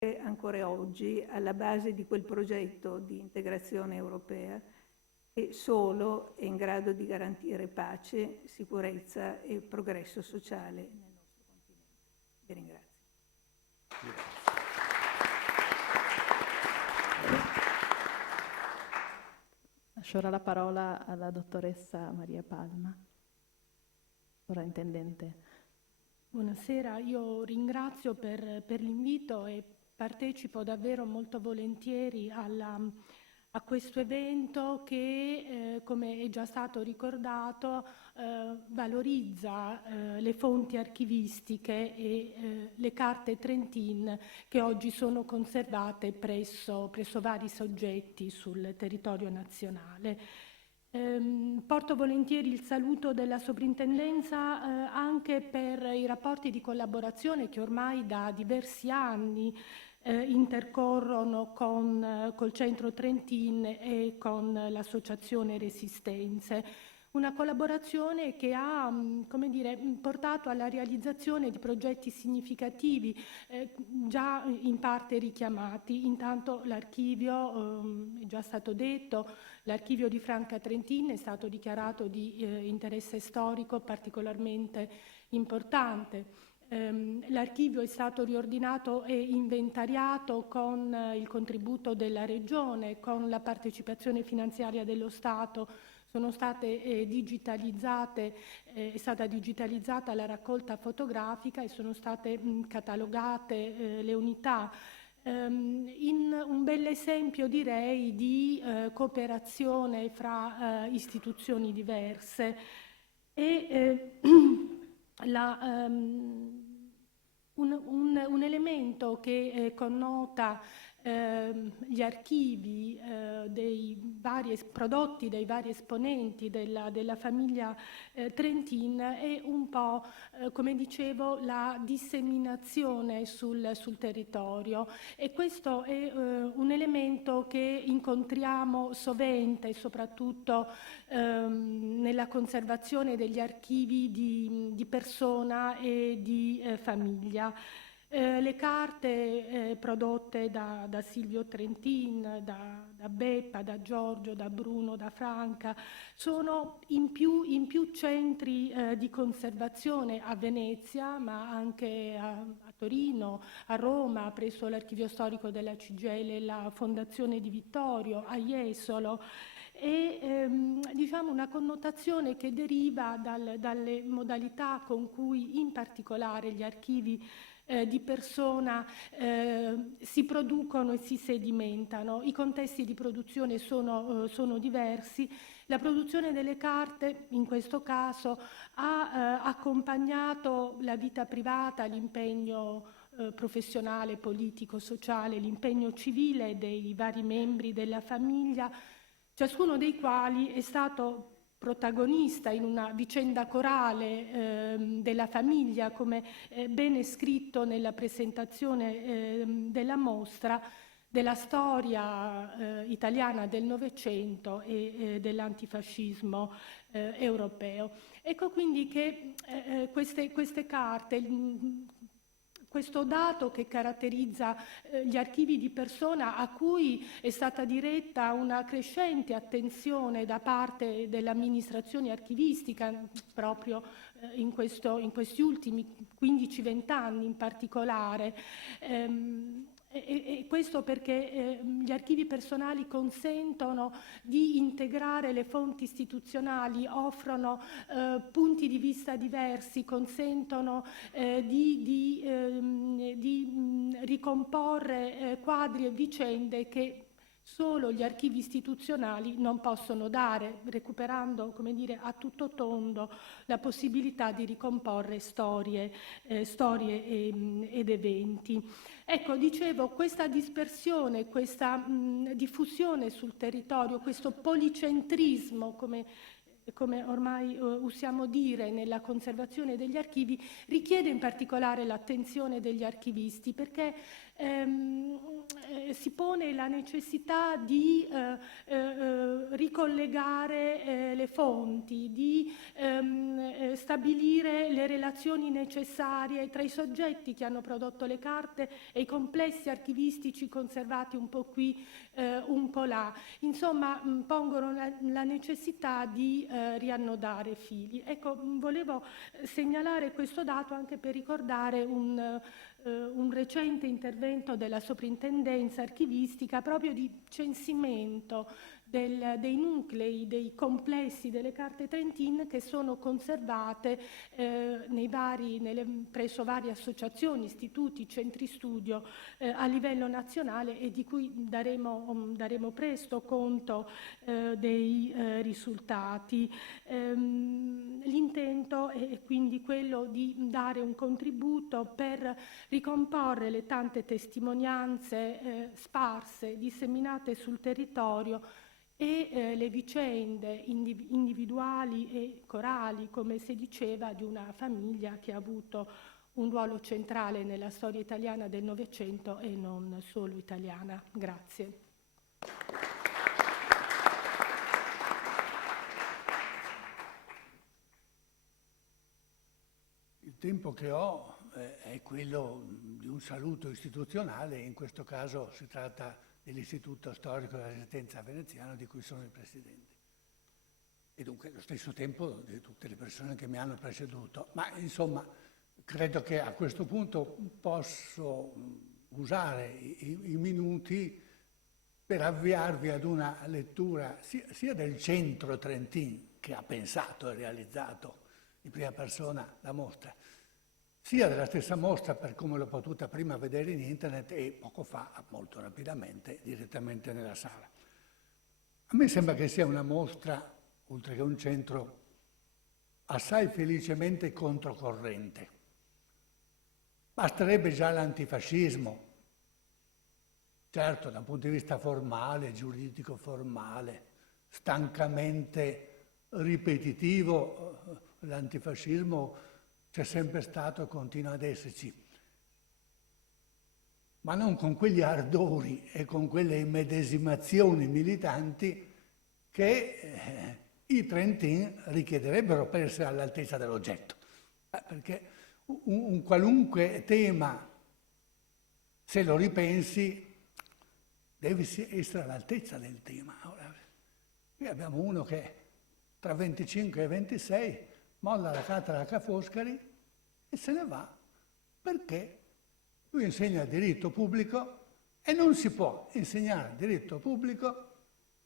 ancora oggi alla base di quel progetto di integrazione europea che solo è in grado di garantire pace, sicurezza e progresso sociale nel nostro continente. Vi ringrazio. Lascio ora la parola alla dottoressa Maria Palma, sovrintendente. Buonasera, io ringrazio per l'invito e partecipo davvero molto volentieri a questo evento che, come è già stato ricordato, valorizza le fonti archivistiche e le carte Trentin che oggi sono conservate presso vari soggetti sul territorio nazionale. Porto volentieri il saluto della sovrintendenza anche per i rapporti di collaborazione che ormai da diversi anni intercorrono col Centro Trentin e con l'Associazione Resistenze. Una collaborazione che ha, come dire, portato alla realizzazione di progetti significativi già in parte richiamati. Intanto l'archivio, è già stato detto, l'archivio di Franca Trentin è stato dichiarato di interesse storico particolarmente importante. L'archivio è stato riordinato e inventariato con il contributo della Regione, con la partecipazione finanziaria dello Stato. Sono state digitalizzate, è stata digitalizzata la raccolta fotografica e sono state catalogate le unità. In un bel esempio, direi, di cooperazione fra istituzioni diverse. E un elemento che connota gli archivi prodotti dai vari esponenti della famiglia Trentin è un po', come dicevo, la disseminazione sul territorio, e questo è un elemento che incontriamo sovente, soprattutto nella conservazione degli archivi di persona e di famiglia. Le carte prodotte da Silvio Trentin, da Beppa, da Giorgio, da Bruno, da Franca, sono in più centri di conservazione, a Venezia, ma anche a Torino, a Roma, presso l'Archivio Storico della CGIL, la Fondazione di Vittorio, a Jesolo. E diciamo una connotazione che deriva dalle modalità con cui in particolare gli archivi di persona si producono e si sedimentano. I contesti di produzione sono diversi. La produzione delle carte, in questo caso, ha accompagnato la vita privata, l'impegno professionale, politico, sociale, l'impegno civile dei vari membri della famiglia, ciascuno dei quali è stato protagonista in una vicenda corale della famiglia, come bene scritto nella presentazione della mostra, della storia italiana del Novecento e dell'antifascismo europeo. Ecco quindi che queste carte, questo dato che caratterizza gli archivi di persona, a cui è stata diretta una crescente attenzione da parte dell'amministrazione archivistica proprio in questi ultimi 15-20 anni in particolare. E questo perché gli archivi personali consentono di integrare le fonti istituzionali, offrono punti di vista diversi, consentono di ricomporre quadri e vicende che solo gli archivi istituzionali non possono dare, recuperando, come dire, a tutto tondo la possibilità di ricomporre storie ed eventi. Ecco, dicevo, questa dispersione, questa diffusione sul territorio, questo policentrismo, come ormai usiamo dire, nella conservazione degli archivi, richiede in particolare l'attenzione degli archivisti, perché si pone la necessità di ricollegare le fonti, di stabilire le relazioni necessarie tra i soggetti che hanno prodotto le carte e i complessi archivistici conservati un po' qui, un po' là. Insomma, pongono la necessità di riannodare fili. Ecco, volevo segnalare questo dato anche per ricordare un recente intervento della Soprintendenza archivistica proprio di censimento dei nuclei, dei complessi delle carte Trentin che sono conservate presso varie associazioni, istituti, centri studio a livello nazionale e di cui daremo presto conto dei risultati. L'intento è quindi quello di dare un contributo per ricomporre le tante testimonianze sparse, disseminate sul territorio e le vicende individuali e corali, come si diceva, di una famiglia che ha avuto un ruolo centrale nella storia italiana del Novecento e non solo italiana. Grazie. Il tempo che ho è quello di un saluto istituzionale, in questo caso si tratta dell'Istituto Storico della Resistenza Veneziano di cui sono il presidente. E dunque allo stesso tempo di tutte le persone che mi hanno preceduto. Ma insomma, credo che a questo punto posso usare i minuti per avviarvi ad una lettura sia del Centro Trentin, che ha pensato e realizzato in prima persona la mostra, sia della stessa mostra per come l'ho potuta prima vedere in internet e poco fa, molto rapidamente, direttamente nella sala. A me sembra che sia una mostra, oltre che un centro, assai felicemente controcorrente. Basterebbe già l'antifascismo, certo da un punto di vista formale, giuridico formale, stancamente ripetitivo, l'antifascismo c'è sempre stato e continua ad esserci, ma non con quegli ardori e con quelle immedesimazioni militanti che i Trentin richiederebbero per essere all'altezza dell'oggetto. Perché un qualunque tema, se lo ripensi, deve essere all'altezza del tema. Ora, qui abbiamo uno che tra 25 e 26 molla la cattedra Ca' Foscari e se ne va, perché lui insegna diritto pubblico e non si può insegnare diritto pubblico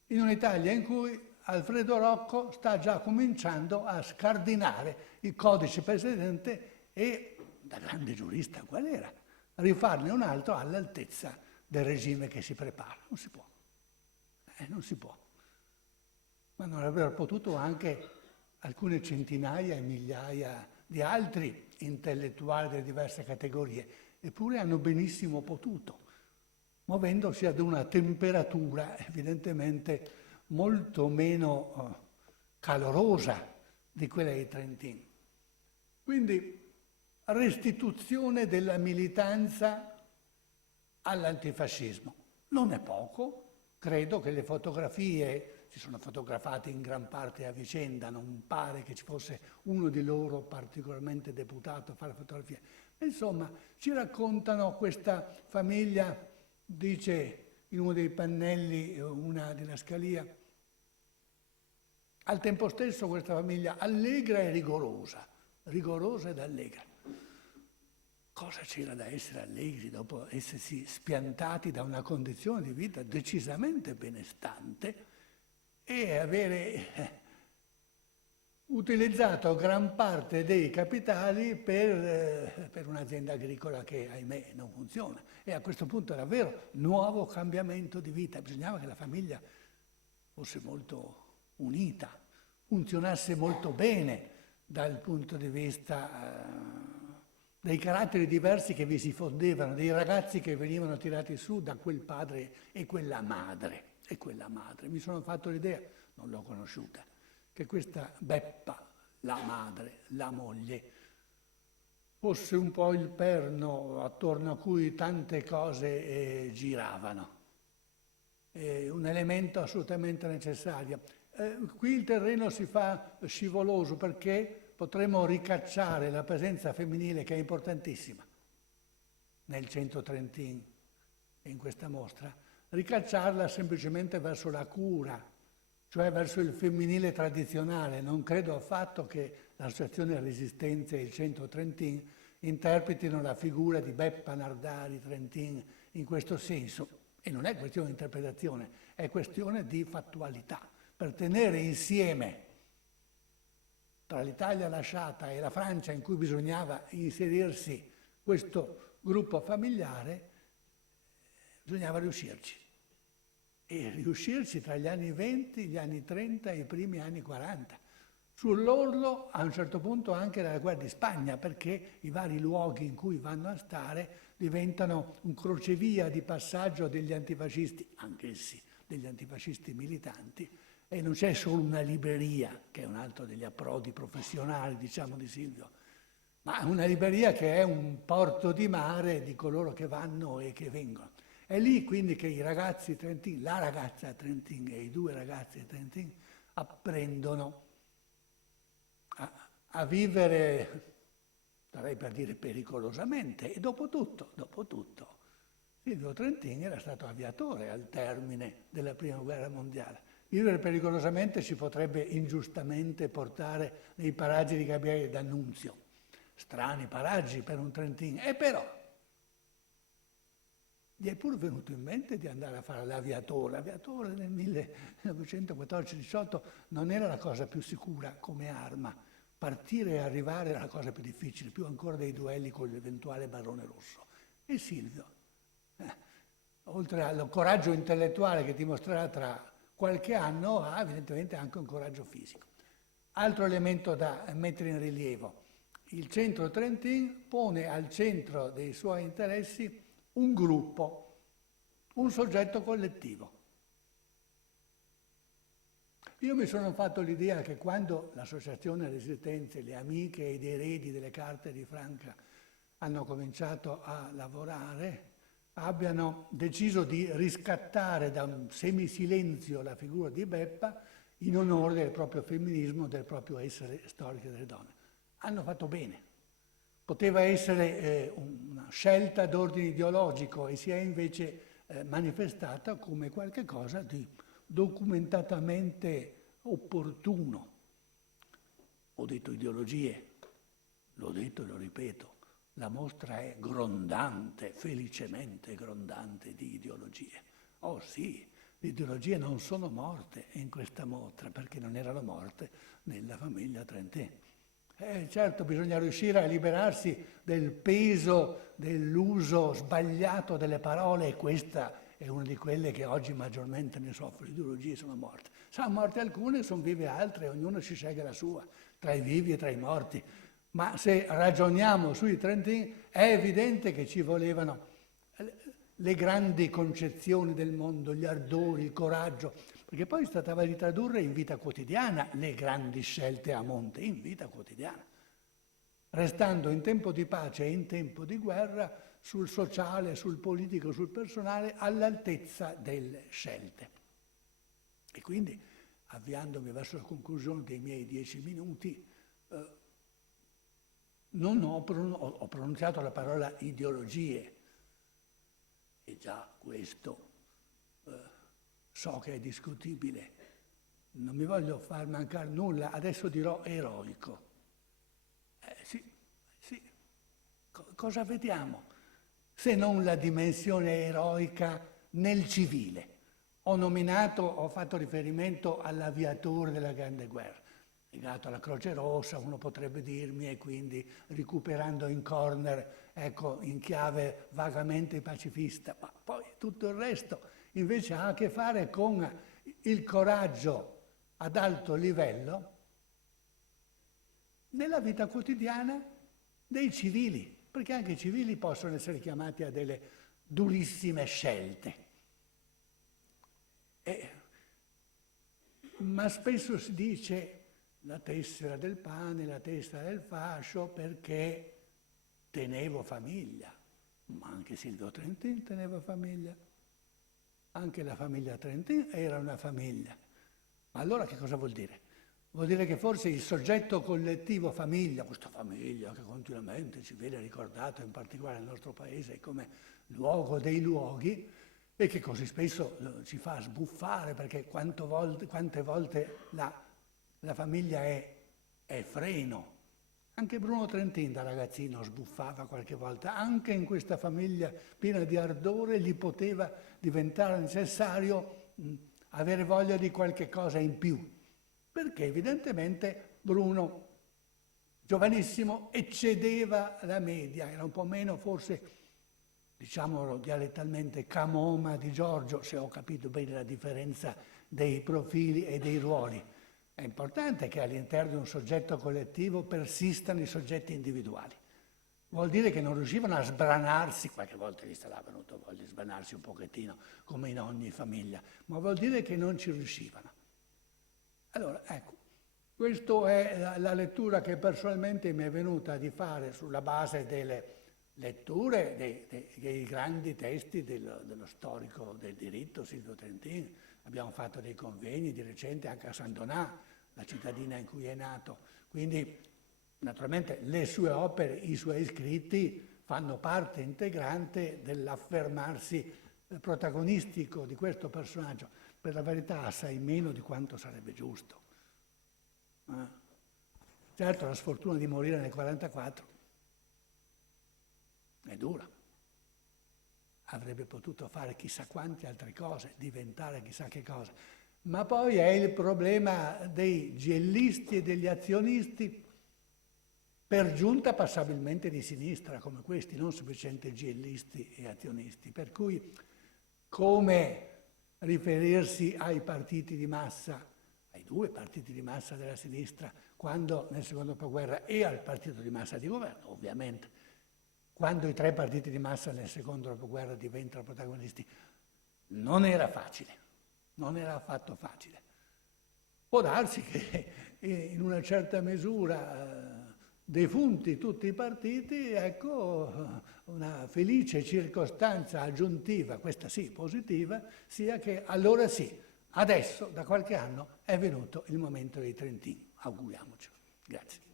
in un'Italia in cui Alfredo Rocco sta già cominciando a scardinare il codice precedente e, da grande giurista qual era, rifarne un altro all'altezza del regime che si prepara. Non si può. Non si può. Ma non avrebbero potuto anche alcune centinaia e migliaia di altri intellettuali delle diverse categorie, eppure hanno benissimo potuto, muovendosi ad una temperatura evidentemente molto meno calorosa di quella dei Trentin. Quindi restituzione della militanza all'antifascismo. Non è poco, credo che le fotografie si sono fotografate in gran parte a vicenda, non pare che ci fosse uno di loro particolarmente deputato a fare fotografie. Insomma, ci raccontano questa famiglia, dice in uno dei pannelli una didascalia, al tempo stesso questa famiglia allegra e rigorosa ed allegra. Cosa c'era da essere allegri dopo essersi spiantati da una condizione di vita decisamente benestante e avere utilizzato gran parte dei capitali per un'azienda agricola che, ahimè, non funziona. E a questo punto era vero, nuovo cambiamento di vita. Bisognava che la famiglia fosse molto unita, funzionasse molto bene dal punto di vista dei caratteri diversi che vi si fondevano, dei ragazzi che venivano tirati su da quel padre e quella madre. Mi sono fatto l'idea, non l'ho conosciuta, che questa Beppa, la madre, la moglie, fosse un po' il perno attorno a cui tante cose giravano. Un elemento assolutamente necessario. Qui il terreno si fa scivoloso perché potremmo ricacciare la presenza femminile, che è importantissima nel Centro Trentin e in questa mostra, ricacciarla semplicemente verso la cura, cioè verso il femminile tradizionale. Non credo affatto che l'Associazione Resistenza e il Centro Trentin interpretino la figura di Beppa Nardari Trentin in questo senso. E non è questione di interpretazione, è questione di fattualità. Per tenere insieme tra l'Italia lasciata e la Francia, in cui bisognava inserirsi questo gruppo familiare, bisognava riuscirci. E riuscirci tra gli anni 20, gli anni 30 e i primi anni 40. Sull'orlo, a un certo punto, anche della guerra di Spagna, perché i vari luoghi in cui vanno a stare diventano un crocevia di passaggio degli antifascisti, anch'essi degli antifascisti militanti, e non c'è solo una libreria, che è un altro degli approdi professionali, diciamo, di Silvio, ma una libreria che è un porto di mare di coloro che vanno e che vengono. È lì quindi che i ragazzi Trentin, la ragazza Trentin e i due ragazzi Trentin apprendono a vivere, starei per dire pericolosamente, e dopo tutto, Silvio Trentin era stato aviatore al termine della Prima Guerra Mondiale. Vivere pericolosamente ci potrebbe ingiustamente portare nei paraggi di Gabriele D'Annunzio, strani paraggi per un Trentin, e però gli è pur venuto in mente di andare a fare l'aviatore. L'aviatore nel 1914-18 non era la cosa più sicura come arma. Partire e arrivare era la cosa più difficile, più ancora dei duelli con l'eventuale Barone Rosso. E Silvio, oltre al coraggio intellettuale che dimostrerà tra qualche anno, ha evidentemente anche un coraggio fisico. Altro elemento da mettere in rilievo. Il Centro Trentin pone al centro dei suoi interessi un gruppo, un soggetto collettivo. Io mi sono fatto l'idea che quando l'Associazione Resistenze, le amiche ed eredi delle carte di Franca hanno cominciato a lavorare, abbiano deciso di riscattare da un semisilenzio la figura di Beppa in onore del proprio femminismo, del proprio essere storiche delle donne. Hanno fatto bene. Poteva essere una scelta d'ordine ideologico e si è invece manifestata come qualcosa di documentatamente opportuno. Ho detto ideologie, l'ho detto e lo ripeto, la mostra è grondante, felicemente grondante di ideologie. Oh sì, le ideologie non sono morte in questa mostra perché non erano morte nella famiglia Trentin. Certo, bisogna riuscire a liberarsi del peso dell'uso sbagliato delle parole, e questa è una di quelle che oggi maggiormente ne soffre. Le ideologie sono morte. Sono morte alcune, sono vive altre, ognuno ci sceglie la sua, tra i vivi e tra i morti. Ma se ragioniamo sui Trentin è evidente che ci volevano le grandi concezioni del mondo, gli ardori, il coraggio, perché poi si trattava di tradurre in vita quotidiana le grandi scelte a monte, in vita quotidiana, restando in tempo di pace e in tempo di guerra sul sociale, sul politico, sul personale, all'altezza delle scelte. E quindi, avviandomi verso la conclusione dei miei 10 minuti, ho pronunciato la parola ideologie, e già questo so che è discutibile, non mi voglio far mancare nulla, adesso dirò eroico. Sì. Cosa vediamo se non la dimensione eroica nel civile? Ho fatto riferimento all'aviatore della Grande Guerra, legato alla Croce Rossa, uno potrebbe dirmi, e quindi recuperando in corner, ecco, in chiave vagamente pacifista, ma poi tutto il resto invece ha a che fare con il coraggio ad alto livello nella vita quotidiana dei civili, perché anche i civili possono essere chiamati a delle durissime scelte. Ma spesso si dice la tessera del pane, la tessera del fascio, perché tenevo famiglia, ma anche Silvio Trentin teneva famiglia, anche la famiglia Trentin era una famiglia. Ma allora che cosa vuol dire? Vuol dire che forse il soggetto collettivo famiglia, questa famiglia che continuamente ci viene ricordata, in particolare nel nostro paese, come luogo dei luoghi, e che così spesso ci fa sbuffare, perché quante volte la famiglia è freno. Anche Bruno Trentin da ragazzino sbuffava qualche volta, anche in questa famiglia piena di ardore gli poteva diventare necessario avere voglia di qualche cosa in più, perché evidentemente Bruno, giovanissimo, eccedeva la media, era un po' meno forse, diciamolo dialettalmente, camoma di Giorgio, se ho capito bene la differenza dei profili e dei ruoli. È importante che all'interno di un soggetto collettivo persistano i soggetti individuali. Vuol dire che non riuscivano a sbranarsi, qualche volta gli sarà venuto voglia di sbranarsi un pochettino, come in ogni famiglia, ma vuol dire che non ci riuscivano. Allora, ecco, questa è la lettura che personalmente mi è venuta di fare sulla base delle letture dei grandi testi dello storico del diritto Silvio Trentin. Abbiamo fatto dei convegni di recente anche a San Donà, la cittadina in cui è nato. Quindi, naturalmente, le sue opere, i suoi scritti fanno parte integrante dell'affermarsi protagonistico di questo personaggio. Per la verità, assai meno di quanto sarebbe giusto. Certo, la sfortuna di morire nel 1944 è dura. Avrebbe potuto fare chissà quante altre cose, diventare chissà che cosa. Ma poi è il problema dei giellisti e degli azionisti, per giunta passabilmente di sinistra, come questi, non semplicemente giellisti e azionisti. Per cui, come riferirsi ai partiti di massa, ai due partiti di massa della sinistra, quando nel secondo dopoguerra, e al partito di massa di governo, ovviamente, quando i tre partiti di massa nel secondo dopoguerra diventano protagonisti, non era facile, non era affatto facile. Può darsi che in una certa misura, defunti tutti i partiti, ecco, una felice circostanza aggiuntiva, questa sì, positiva, sia che allora sì, adesso, da qualche anno, è venuto il momento dei Trentin. Auguriamocelo. Grazie.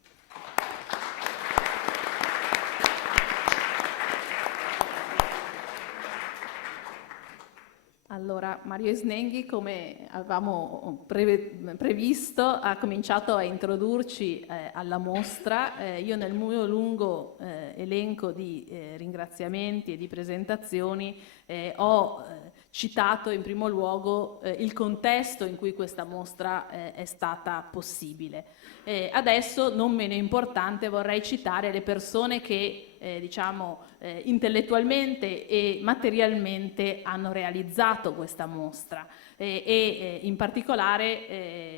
Allora, Mario Snenghi, come avevamo previsto, ha cominciato a introdurci alla mostra. Io nel mio lungo elenco di ringraziamenti e di presentazioni ho citato in primo luogo il contesto in cui questa mostra è stata possibile. Adesso, non meno importante, vorrei citare le persone che intellettualmente e materialmente hanno realizzato questa mostra e in particolare